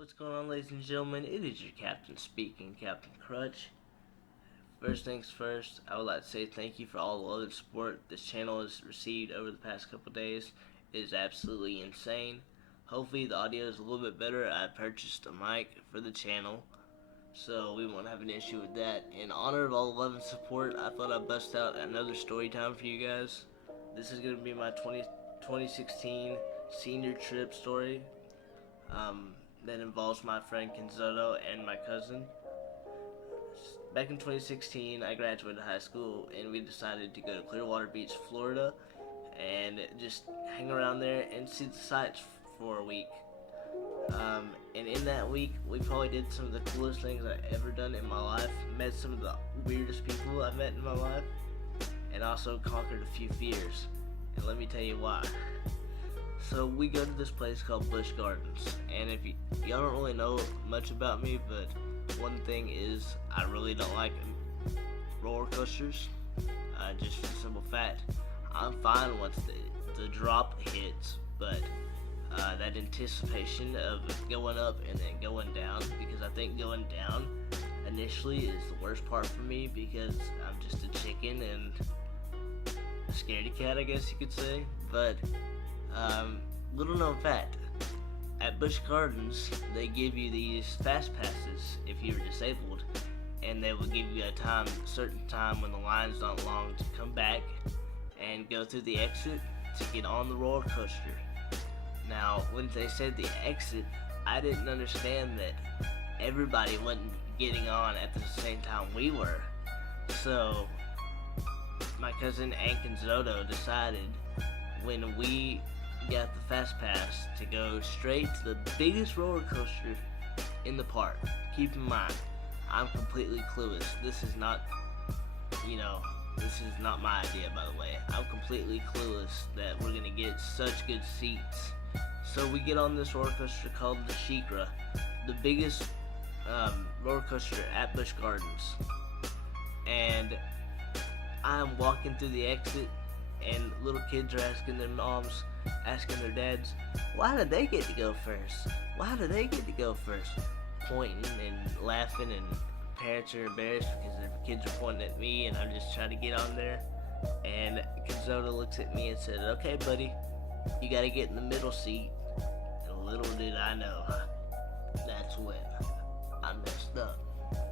What's going on, ladies and gentlemen? It is your captain speaking, Captain Crutch. First things first, I would like to say thank you for all the love and support this channel has received over the past couple days. It is absolutely insane. Hopefully the audio is a little bit better. I purchased a mic for the channel, so we won't have an issue with that. In honor of all the love and support, I thought I'd bust out another story time for you guys. This is going to be my 2016 senior trip story. That involves my friend Kenzoto and my cousin. Back in 2016, I graduated high school and we decided to go to Clearwater Beach, Florida, and just hang around there and see the sights for a week. And in that week, we probably did some of the coolest things I've ever done in my life, met some of the weirdest people I've met in my life, and also conquered a few fears. And let me tell you why. So we go to this place called Busch Gardens, and if y'all don't really know much about me, but one thing is I really don't like roller coasters. Just for the simple fact, I'm fine once the drop hits, but that anticipation of going up and then going down, because I think going down initially is the worst part for me because I'm just a chicken and a scaredy cat, I guess you could say. But little known fact, at Busch Gardens, they give you these fast passes if you're disabled, and they will give you a certain time when the line's not long to come back and go through the exit to get on the roller coaster. Now, when they said the exit, I didn't understand that everybody wasn't getting on at the same time we were. So, my cousin and Kenzoto decided when we got the fast pass to go straight to the biggest roller coaster in the park. Keep in mind, I'm completely clueless. This is not my idea, by the way. I'm completely clueless that we're gonna get such good seats. So we get on this roller coaster called the SheiKra, the biggest roller coaster at Busch Gardens. And I'm walking through the exit, and little kids are asking their moms, asking their dads, why did they get to go first? Why do they get to go first? Pointing and laughing, and parents are embarrassed because their kids are pointing at me and I'm just trying to get on there. And Kenzoto looks at me and said, okay buddy, you gotta get in the middle seat. And little did I know, that's when I messed up,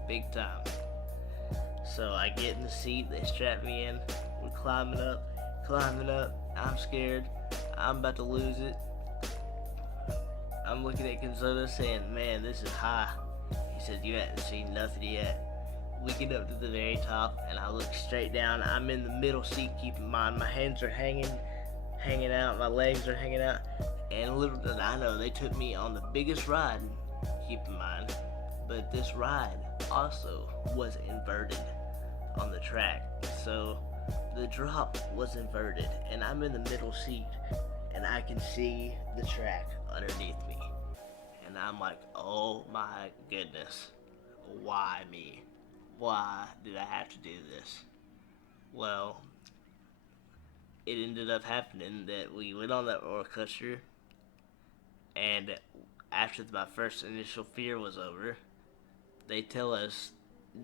big time. So I get in the seat, they strap me in, we're climbing up, I'm scared, I'm about to lose it. I'm looking at Kenzoto saying, man, this is high. He said, you haven't seen nothing yet. We get up to the very top, and I look straight down. I'm in the middle seat, keep in mind, my hands are hanging out, my legs are hanging out, and little did I know, they took me on the biggest ride, keep in mind, but this ride also was inverted on the track. So the drop was inverted, and I'm in the middle seat, and I can see the track underneath me. And I'm like, oh my goodness, why me? Why did I have to do this? Well, it ended up happening that we went on that roller coaster, and after my first initial fear was over, they tell us,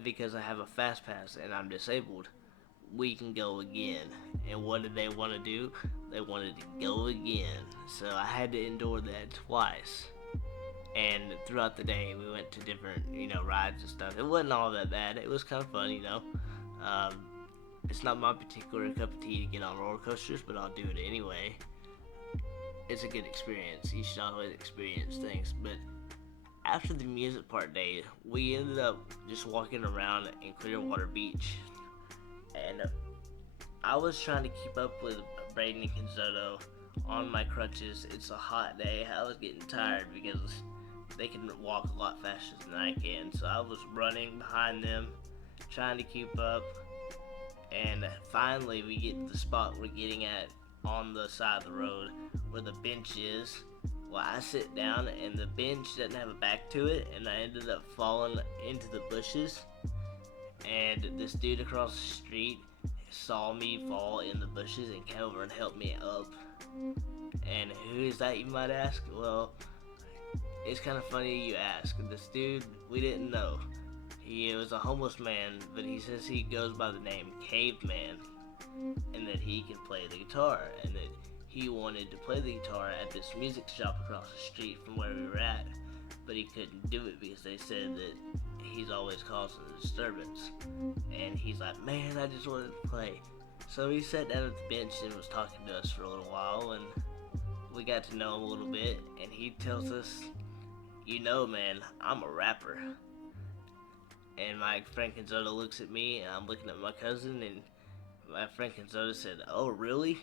because I have a fast pass and I'm disabled, we can go again. And what did they want to do? They wanted to go again. So I had to endure that twice. And throughout the day, we went to different, rides and stuff. It wasn't all that bad. It was kind of fun, It's not my particular cup of tea to get on roller coasters, but I'll do it anyway. It's a good experience. You should always experience things. But after the music part day, we ended up just walking around in Clearwater Beach. And I was trying to keep up with Braden and Kenzoto on my crutches. It's a hot day. I was getting tired because they can walk a lot faster than I can. So I was running behind them, trying to keep up. And finally we get to the spot we're getting at on the side of the road where the bench is. Well, I sit down and the bench doesn't have a back to it, and I ended up falling into the bushes. And this dude across the street saw me fall in the bushes and came over and helped me up. And who is that, you might ask? Well, it's kind of funny you ask. This dude, we didn't know. He was a homeless man, but he says he goes by the name Caveman, and that he can play the guitar, and that he wanted to play the guitar at this music shop across the street from where we were at, but he couldn't do it because they said that he's always causing a disturbance. And he's like, man, I just wanted to play. So he sat down at the bench and was talking to us for a little while, and we got to know him a little bit, and he tells us, you know, man, I'm a rapper. And my friend Kenzoda looks at me, and I'm looking at my cousin, and my friend Kenzoda said, oh, really?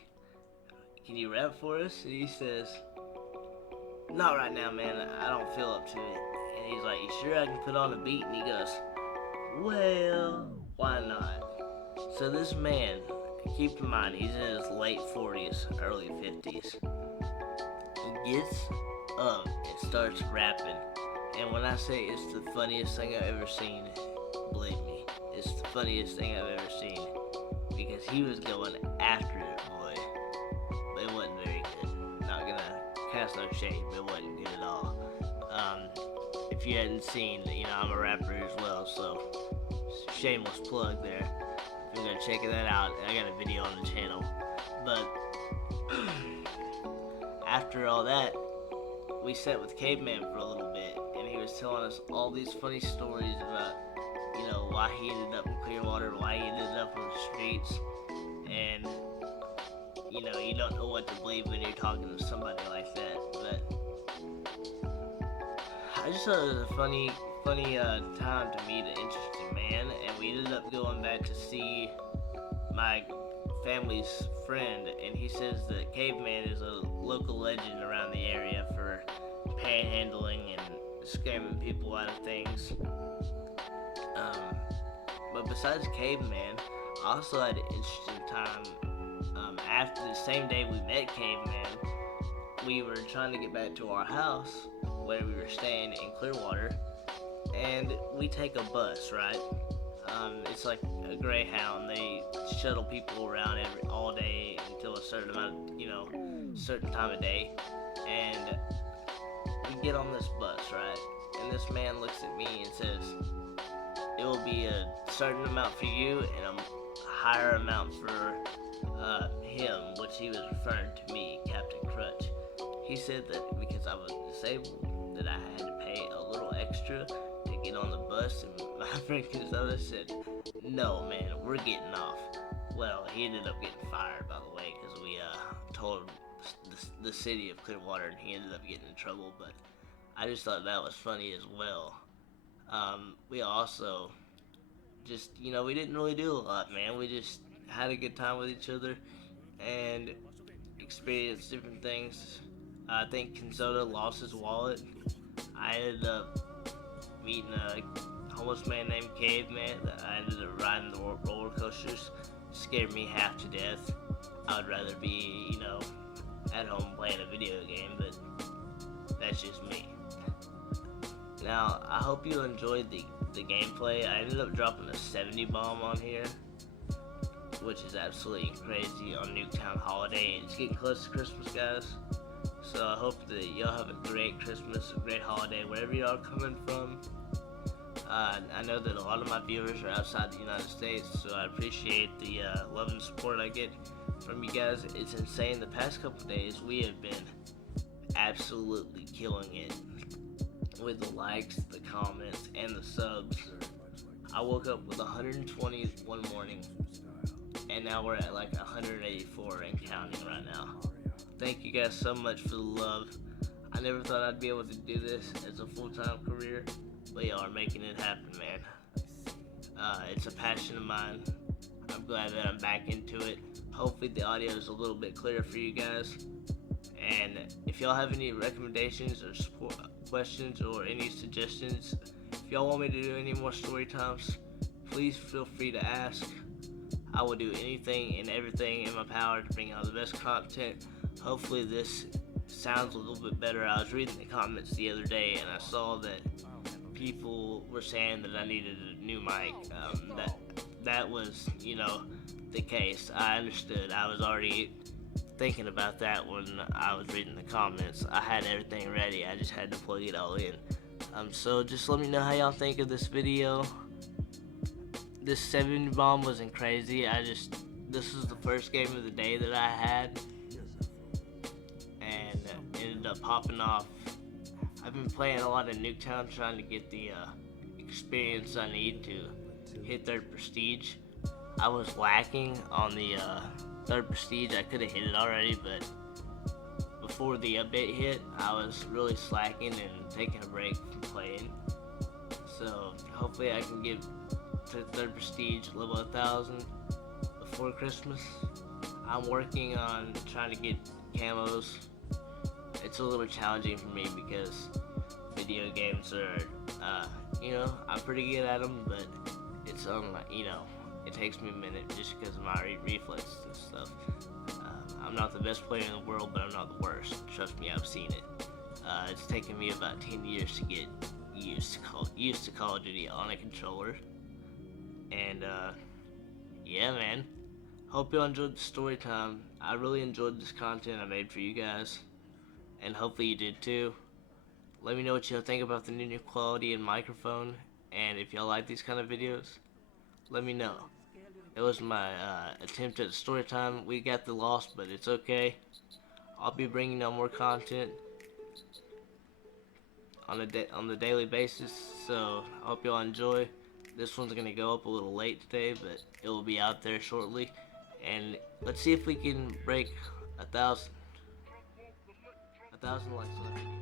Can you rap for us? And he says, not right now, man, I don't feel up to it. And he's like, you sure I can put on a beat? And he goes, well, why not? So this man, keep in mind, he's in his late 40s, early 50s. He gets up and starts rapping. And when I say it's the funniest thing I've ever seen, believe me, it's the funniest thing I've ever seen. Because he was going after it, boy. But it wasn't very good. Not gonna cast no shade, but it wasn't good at all. If you hadn't seen, you know, I'm a rapper as well, so shameless plug there. If you're gonna check that out, I got a video on the channel. But after all that, we sat with Caveman for a little bit, and he was telling us all these funny stories about, you know, why he ended up in Clearwater, why he ended up on the streets, and, you know, you don't know what to believe when you're talking to somebody like that, but I just thought it was a funny time to meet an interesting man, and we ended up going back to see my family's friend, and he says that Caveman is a local legend around the area for panhandling and scamming people out of things. But besides Caveman, I also had an interesting time. After the same day we met Caveman, we were trying to get back to our house where we were staying in Clearwater, and we take a bus, right? It's like a Greyhound. They shuttle people around all day until a certain amount, certain time of day, and we get on this bus, right? And this man looks at me and says, it will be a certain amount for you and a higher amount for him, which he was referring to me, Captain Crutch. He said that because I was disabled, that I had to pay a little extra to get on the bus, and my friend Kenzoda said, no, man, we're getting off. Well, he ended up getting fired, by the way, because we told the city of Clearwater, and he ended up getting in trouble, but I just thought that was funny as well. We also just, we didn't really do a lot, man. We just had a good time with each other and experienced different things. I think Kenzoda lost his wallet. I ended up meeting a homeless man named Caveman that I ended up riding the roller coasters. Scared me half to death. I would rather be, at home playing a video game, but that's just me. Now, I hope you enjoyed the gameplay. I ended up dropping a 70 bomb on here, which is absolutely crazy on Nuketown Holiday. It's getting close to Christmas, guys. So I hope that y'all have a great Christmas, a great holiday, wherever y'all are coming from. I know that a lot of my viewers are outside the United States, so I appreciate the love and support I get from you guys. It's insane. The past couple days, we have been absolutely killing it with the likes, the comments, and the subs. I woke up with 120 one morning, and now we're at like 184 and counting right now. Thank you guys so much for the love. I never thought I'd be able to do this as a full-time career, but y'all are making it happen, man. It's a passion of mine. I'm glad that I'm back into it. Hopefully the audio is a little bit clearer for you guys. And if y'all have any recommendations or support, questions or any suggestions, if y'all want me to do any more story times, please feel free to ask. I will do anything and everything in my power to bring out the best content. Hopefully this sounds a little bit better. I was reading the comments the other day and I saw that people were saying that I needed a new mic. That was, the case. I understood. I was already thinking about that when I was reading the comments. I had everything ready, I just had to plug it all in. So just let me know how y'all think of this video. This 70 bomb wasn't crazy. This was the first game of the day that I had, and ended up popping off. I've been playing a lot of Nuketown, trying to get the experience I need to hit 3rd prestige. I was lacking on the 3rd prestige. I could have hit it already, but before the update hit, I was really slacking and taking a break from playing. So hopefully I can get to 3rd prestige, level 1000 before Christmas. I'm working on trying to get camos. It's a little challenging for me because video games are, I'm pretty good at them, but it's it takes me a minute just because of my reflexes and stuff. I'm not the best player in the world, but I'm not the worst. Trust me, I've seen it. It's taken me about 10 years to get used to Call of Duty on a controller. And yeah, man. Hope you enjoyed the story time. I really enjoyed this content I made for you guys, and hopefully you did too. Let me know what y'all think about the new quality and microphone, and if y'all like these kind of videos, let me know. It was my attempt at story time. We got the loss, but it's okay. I'll be bringing out more content on the daily basis, so I hope y'all enjoy. This one's gonna go up a little late today, but it will be out there shortly. And let's see if we can break 1,000 likes on the video.